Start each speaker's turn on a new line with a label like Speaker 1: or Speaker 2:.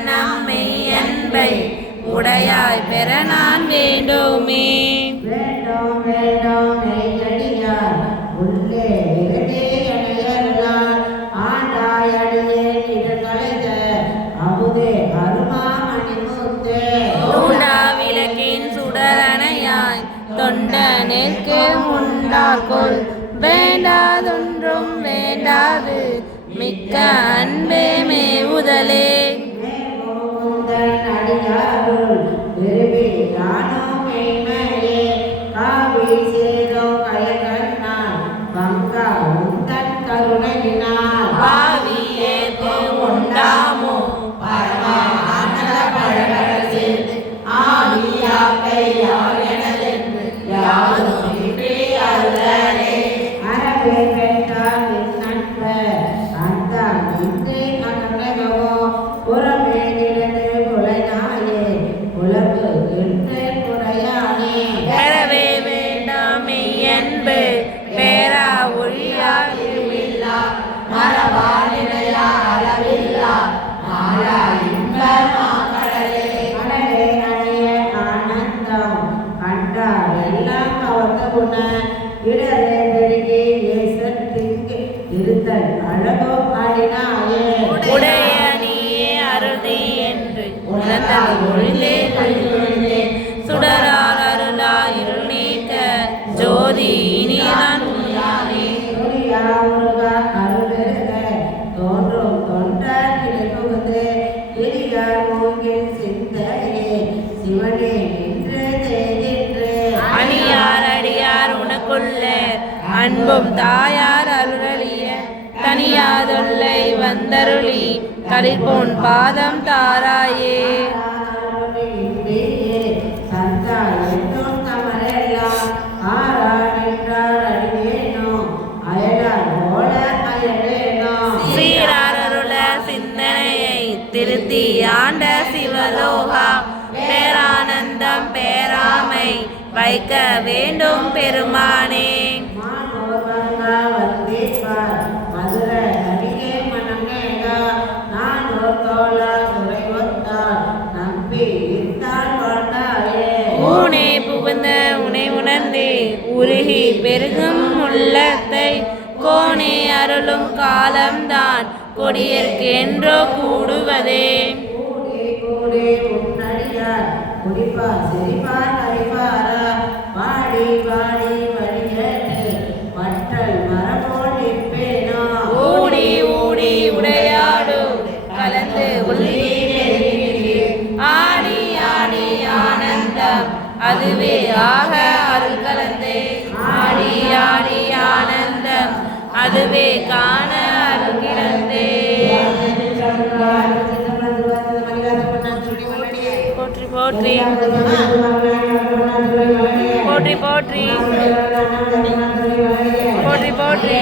Speaker 1: வண்ணம் மெய்யன்பை உடையாய் பெற நான் வேண்டுமே.
Speaker 2: வேண்டும் வேண்டும் மெய்யடியார் உள்ளே விருதே எனையருளால் ஆண்டாய் அடியேன் இது கலைத அமுதே அருமாமணி முத்தே
Speaker 1: தூண்டா விளக்கின் சுடரணையாய் தொண்டனுக்கு உண்டார்கொள் வேண்டாதொன்றும் வேண்டாது மிக்க அன்பே மேவுதலே
Speaker 2: அருள் விரும்பில் யானும் என்மையே காவில் சேரோ கயகன்னார் வங்கா உந்தன் கருணையினார்
Speaker 1: பாவியேக்கு உண்டாமோ? பரம ஆனந்த பழகரசில் ஆவியாக்கை யார் எனது யாரும்
Speaker 2: இப்படி அல்லரே அறவேர்கள் போன இடரேந்தரிகே ஏசத்திங்கு இருத்தல் அழகோ பாடினாயே.
Speaker 1: உடைய நீயே அருளே என்று உணர்ந்த பொழுதே கழிவுள்ளே சுடரால் அருளா இருள் நீக்க ஜோதி
Speaker 2: சிவனே
Speaker 1: அன்பும் தாயார் அருளிய தனியாதொல்லை வந்தருளி கலிப்போன் பாதம் தாராயே. சீராரருள சிந்தனையை திருத்தி ஆண்ட சிவலோகா பேரானந்தம் பேராமை வைக்க வேண்டும் பெருமானே. உருகி பெருகும் உள்ளத்தை கோணே அருளும் காலம்தான். கொடியற்கு என்றோ கூடுவதே உடையாடு கலந்து ஆடி ஆடி ஆனந்தம். அதுவே ஆக அதுவே காண அருகிறதே போற்றி போற்றி. போற்றி போற்றி. போற்றி போற்றி.